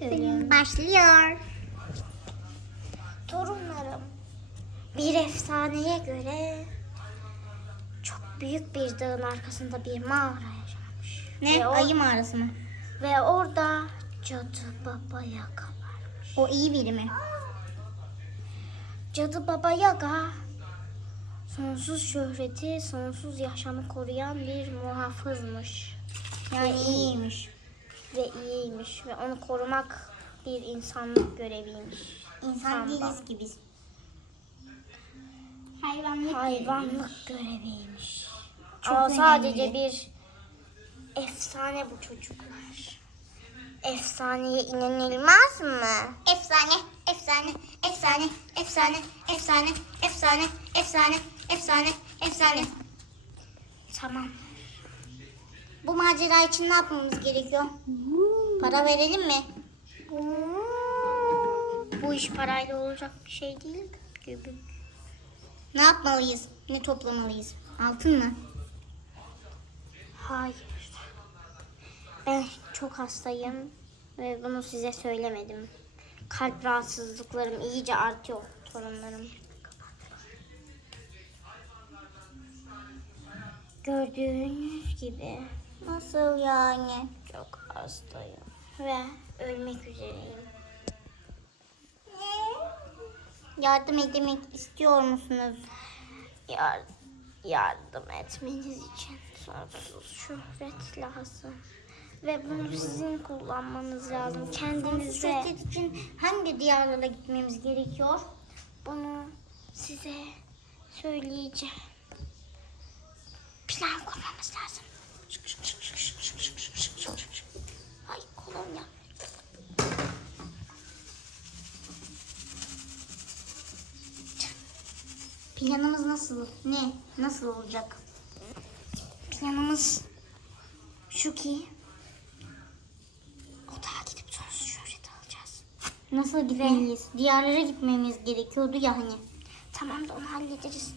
Çekelim. Başlıyor. Torunlarım bir efsaneye göre çok büyük bir dağın arkasında bir mağara yaşamış. Ne? Ve, Ayı mağarası mı? ve orada cadı baba yaga varmış. O iyi biri mi? Cadı baba yaga sonsuz şöhreti, sonsuz yaşamı koruyan bir muhafızmış. Yani iyiymiş. Ve iyiymiş ve onu korumak bir insanlık göreviymiş. İnsan değiliz ki biz. Hayvanlık. Hayvanlık göreviymiş. Çok Ama sadece bir efsane bu çocuklar. Efsaneye inanılmaz mı? Efsane, efsane, efsane, efsane, efsane, efsane, efsane, efsane, efsane. Tamam. Bu macera için ne yapmamız gerekiyor? Para verelim mi? Bu iş parayla olacak bir şey değil gibi. Ne yapmalıyız? Ne toplamalıyız? Altın mı? Hayır. Ben çok hastayım ve bunu size söylemedim. Kalp rahatsızlıklarım iyice artıyor torunlarım. Gördüğünüz gibi Nasıl yani? çok hastayım ve ölmek üzereyim. Yardım etmek istiyor musunuz? Yar- yardım etmeniz için sonsuz şöhret lazım. Ve bunu sizin kullanmanız lazım. Kendinize Şirket için hangi diyarlara gitmemiz gerekiyor? bunu size söyleyeceğim. Plan kurmamız lazım. Ay kolonya. Planımız nasıl? Ne? Nasıl olacak? Planımız şu ki otağa gidip sonsuz şöhret alacağız. Nasıl gitmeliyiz? Diyarlara gitmemiz gerekiyordu ya hani. Tamam da onu hallederiz.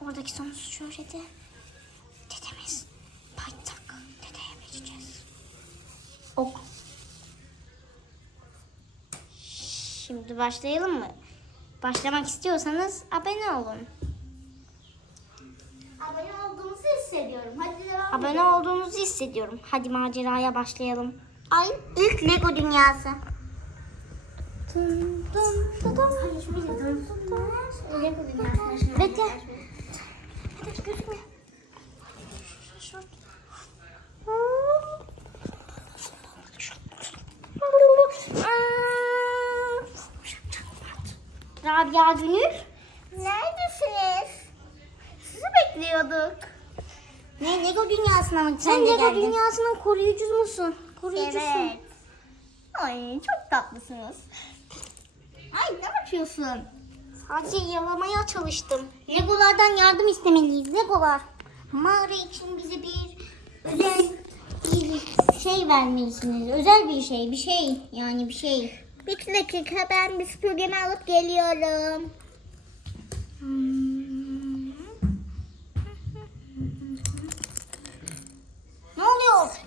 Oradaki sonsuz şöhreti Şimdi başlayalım mı? Başlamak istiyorsanız abone olun. Abone olduğumuzu hissediyorum. Hadi devam Abone olduğunuzu hissediyorum. Hadi maceraya başlayalım. Ay ilk Lego dünyası. Dın dın dın dın. Lego. Bekle. Hadi gözükme. Rabia Gönül. Neredesiniz? Sizi bekliyorduk. Ne Lego dünyasına mı Sen Lego geldin? dünyasının koruyucusu musun? Koruyucusun. Evet. Ay çok tatlısınız. Ay ne yapıyorsun? Sadece yalamaya çalıştım. Legolardan yardım istemeliyiz. Legolar. Mağara için bize bir özel bir şey vermelisiniz. Özel bir şey, bir şey. Yani bir şey. Bir dakika ben bir süpürgemi alıp geliyorum. Ne oluyor?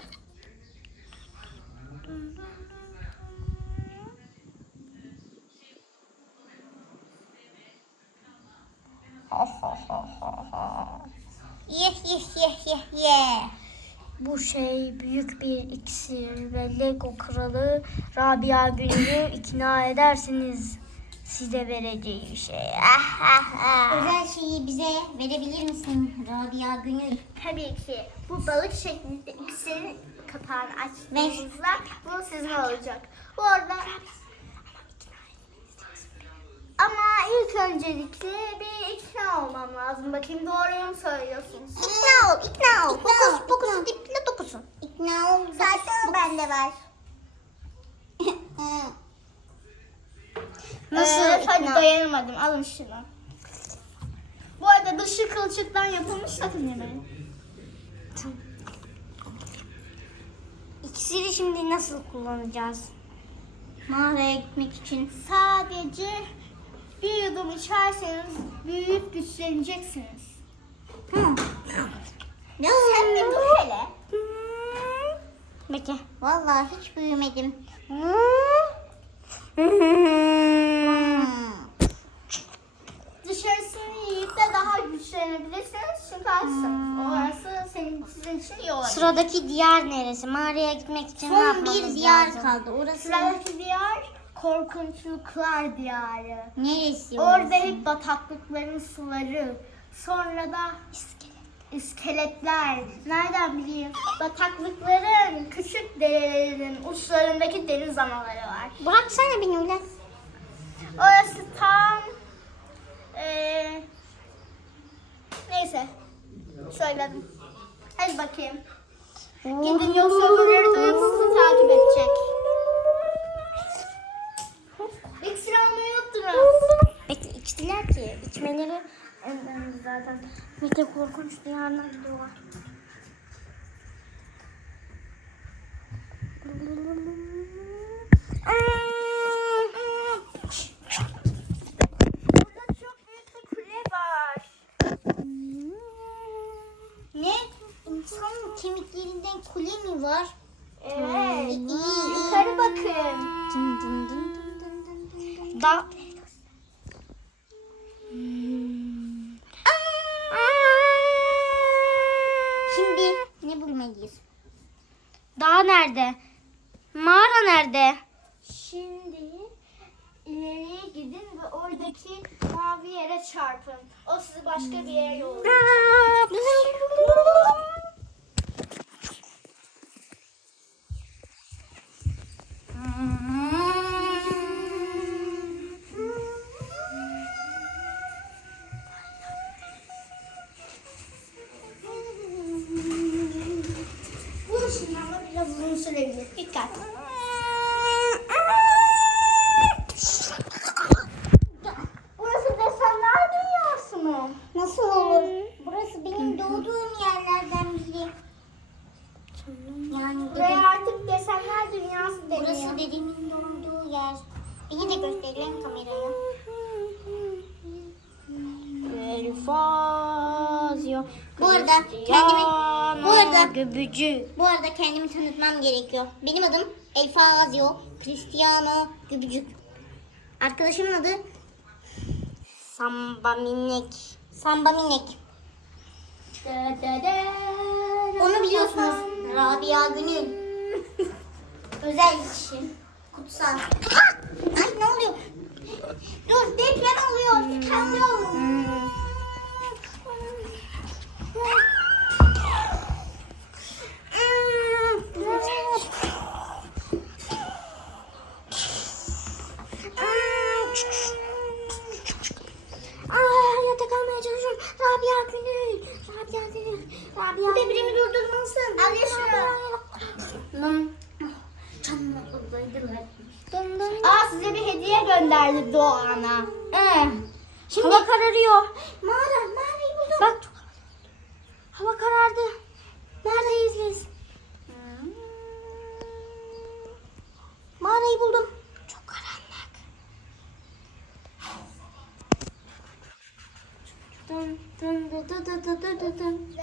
Yeh yeh yeh yeh yeh. Bu şey büyük bir iksir ve Lego kralı Rabia Gönül'ü ikna edersiniz size vereceği bir şey. Özel şeyi bize verebilir misin Rabia Gönül? Tabii ki. Bu balık şeklinde iksirin kapağını açtığınızda bu sizin olacak. Bu arada ama ilk öncelikle bir ikna olmam lazım. Bakayım doğruyu mu söylüyorsunuz? İkna ol, ikna ol. Fokus, fokus, dipli dokusun. İkna ol. Zaten bende var. Nasıl? Ee, hadi ikna- dayanamadım. Alın şunu. Bu arada dışı kılçıktan yapılmış sakın yemeyin. İksiri şimdi nasıl kullanacağız? Mağaraya gitmek için. Sadece bir yudum içerseniz büyüyüp güçleneceksiniz. Hı. Ya sen bir dur hele. Bekle. Vallahi hiç büyümedim. Hmm. Dışarısını yiyip de daha güçlenebilirsiniz çünkü açsınız. Orası senin sizin için iyi olabilir. Sıradaki diyar neresi? Mağaraya gitmek için ne Son yapmamız bir diyar lazım? kaldı. Orası Sıradaki diyar korkunçluklar diyarı. neresi? Orada orası? hep bataklıkların suları. Sonra da iskeletler. Nereden bileyim? Bataklıkların küçük derelerin uçlarındaki deniz anaları var. Bıraksana beni öyle. Orası tam eee neyse söyledim. Hadi bakayım. Gidin yoksa öbürleri duyup sizi takip edecek. İçmeleri önemli zaten. Bekle korkunç diyarına gidiyorlar. Şimdi ileriye gidin ve oradaki mavi yere çarpın. O sizi başka bir yere yollayacak. Bu ışınlanma biraz uzun sürebilir. Dikkat. Burası desenler dünyası mı? Nasıl olur? Burası benim doğduğum yerlerden biri. Yani Buraya dedim, artık desenler dünyası deniyor. burası dedemin doğduğu yer. Beni de gösterelim kameraya. Elfazio. Bu arada kendimi- bu Göbücü. Bu arada kendimi tanıtmam gerekiyor. Benim adım Elfa Azio Cristiano Gübücük. Arkadaşımın adı Samba minik. Samba Minek. Onu biliyorsunuz. Rabia Gönül. Özel kişi. Kutsal. Ay ne oluyor? Dur deprem oluyor. Dikkatli olun. Aa, yatak almaya çalışıyorum. Rabia Gönül. Rabia Gönül. Rabia Bu depremi durdurmalısın. Al ya şunu. Dın, Canım oradaydılar. dın, dın. Aa size bir hediye gönderdi Doğan'a. Ee, Şimdi hava kararıyor. Mağara, mağarayı buldum. Bak. Hava karardı. Neredeyiz biz? Mağarayı buldum. Çok karanlık. Dın, dın, dı, dı, dı, dı, dı, dı, dın.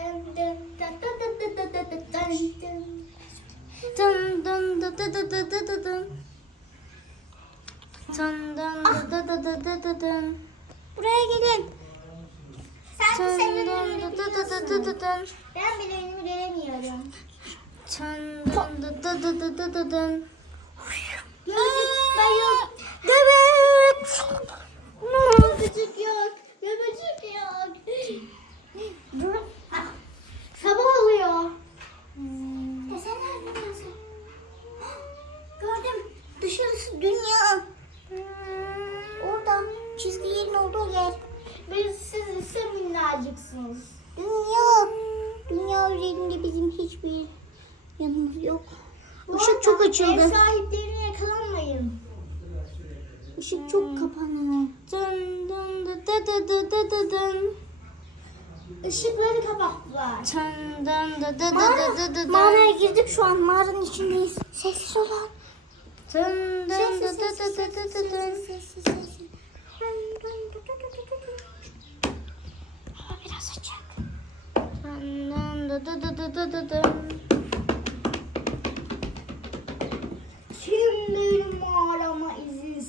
Dın, dın, dı, dı, dı, dı, dı, dı, dın. Dın, dın, dı, dı, dı, dı, dı, dı, dın. Buraya gelin. Sen Dın, sen dın, dı, dı, dı, dı, dı, dı, dın. Ben bile önümü göremiyorum. Dı, dın. Ben yok. Göbecik yok. Dur. Ah, Sabah oluyor. Desenler dünyası. Gördüm. Dışarısı dünya. Orada çizgilerin olduğu yer. Biz siz ise minnacıksınız. Üzerinde bizim hiçbir yanımız yok. Işık çok açıldı. Ev sahiplerine yakalanmayın. Işık çok kapanıyor. Dın, dın, dı, dı, dı, dı, dı, dı, dın. Işıkları kapattılar. Dın, dın, dı, dı, dı, dı, dı, dı, mağaraya dın. girdik şu an. Mağaranın içindeyiz. Sessiz olun. Dın, dın, dı, dı, dı, dı, dı, dı. Dın, dın, dı, dı, dı, dı, dı, dı. Hava biraz açık. Dın, dın, dı, dı, dı. Şimdi mağarama izin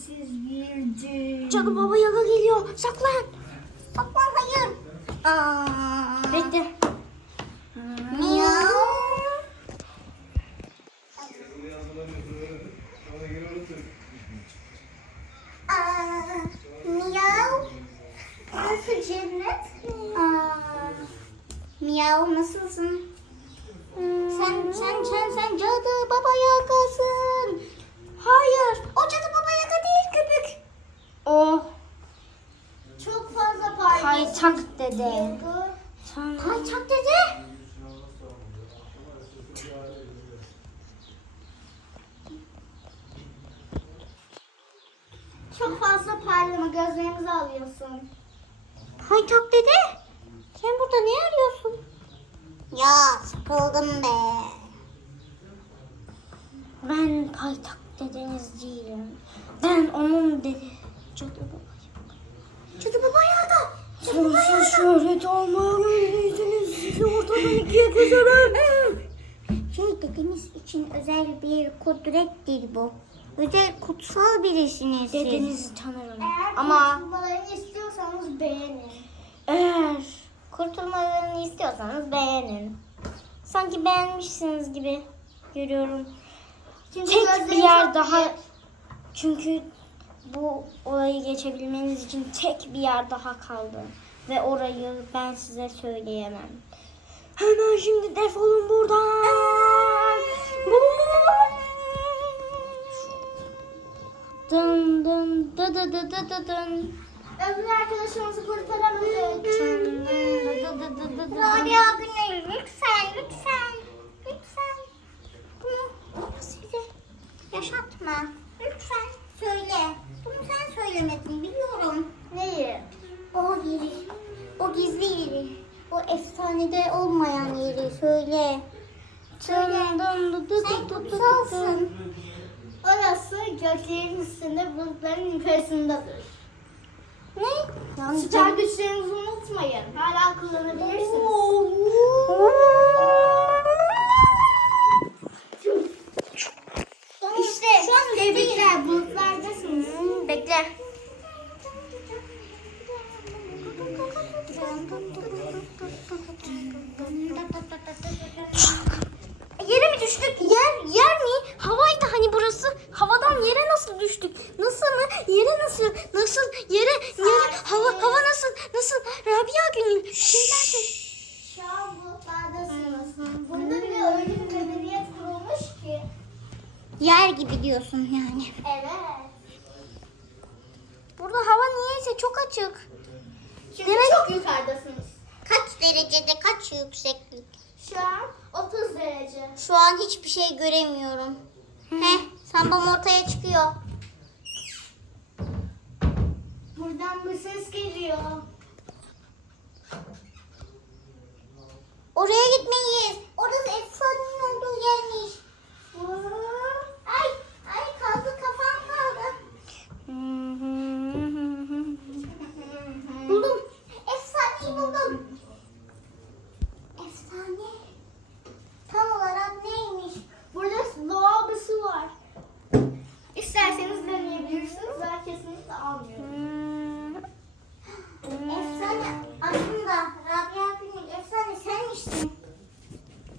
cadı baba yaga geliyor. Saklan. Saklan hayır. Aa. Bekle. Miyav. Miyav. Nasıl cennet? Aa, Miyav nasılsın? Sen sen sen sen cadı baba yakasın. Hayır, o cadı baba yaka değil köpük. O Çok fazla parlıyor. kaytak dede. Sen... Kayçak dede. çok fazla parlama gözlerimizi alıyorsun. Kayçak dede. Sen burada ne arıyorsun? Ya sıkıldım be. Ben kaytak dedeniz değilim. Ben onun dede. Cadı baba. Cadı baba yaka. Sonsuz şöhret almaya geldiyseniz sizi ortadan ikiye keserim. Şey dedeniz için özel bir kudrettir bu. Özel kutsal birisiniz siz. Dedenizi tanırım. Eğer Ama kurtulmalarını istiyorsanız beğenin. eğer kurtulmalarını istiyorsanız beğenin. Sanki beğenmişsiniz gibi görüyorum. Çünkü Tek bir yer daha büyük. çünkü bu olayı geçebilmeniz için tek bir yer daha kaldı. Ve orayı ben size söyleyemem. Hemen şimdi defolun buradan. Dın dın dı dı dı dı dı dın. Öbür arkadaşımızı kurtaramadık. Dın dı dı dı dı Güney lütfen lütfen lütfen. Bunu size yaşatma. Lütfen söyle. Bunu sen söylemedin biliyorum. Neyi? o yeri o gizli yeri o efsanede olmayan yeri söyle. Söyle. Sen kutsalsın. Orası göklerin üstünde bulutların yukarısındadır. Ne? Yani Süper güçlerinizi unutmayın. Hala kullanabilirsiniz. İşte tebrikler bulutlardasınız. Bekle. Yere mi düştük? Yer, yer mi? Havaydı hani burası. Havadan yere nasıl düştük? Nasıl mı? Yere nasıl? Nasıl? Yere, yere, hava, hava nasıl? Nasıl? Rabia Gönül. Şeyler de. Şu an bulutlardasınız. Burada bile öyle bir medeniyet kurulmuş ki. yer gibi diyorsun yani Evet. Burada hava niyeyse çok açık. Çünkü Demek- çok yukarıdasınız. kaç derecede kaç yükseklik Şu an 30 derece. Şu an hiçbir şey göremiyorum. Heh, sambam ortaya çıkıyor. Buradan bir ses geliyor. Oraya gitmeyiz. Orası efsanenin olduğu yermiş. Ay, ay kaldı kafam kaldı. Buldum. Efsaneyi buldum. Efsane. Tam olarak neymiş? Burada doğal bir su var. İsterseniz deneyebilirsiniz. Ben kesinlikle almıyorum. Efsane aslında Rabia Gül'ün efsane senmişsin.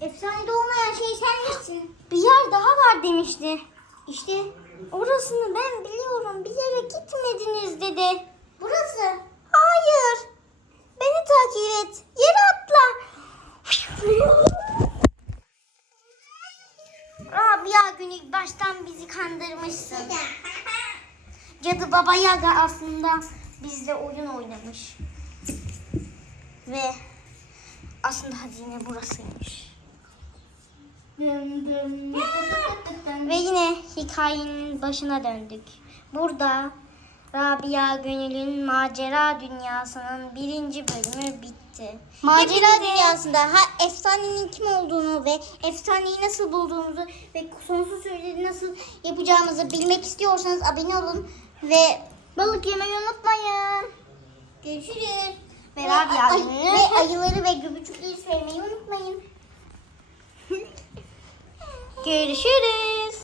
Efsanede olmayan şey senmişsin. Bir yer daha var demişti. İşte Orasını ben biliyorum. Bir yere gitmediniz dedi. burası. Hayır. Beni takip et. Yere atla. Rabia Güney baştan bizi kandırmışsın. Cadı Baba Yaga aslında bizle oyun oynamış. Ve aslında hazine burasıymış. Dım dım. Ve yine hikayenin başına döndük. Burada Rabia Gönül'ün macera dünyasının birinci bölümü bitti. Macera Hepinize- dünyasında ha efsanenin kim olduğunu ve efsaneyi nasıl bulduğumuzu ve sonsuz sürede nasıl yapacağımızı bilmek istiyorsanız abone olun ve Balık yemeyi unutmayın. görüşürüz. Ve Rabia ay- ve ayıları ve göbücükleri sevmeyi unutmayın. Görüşürüz.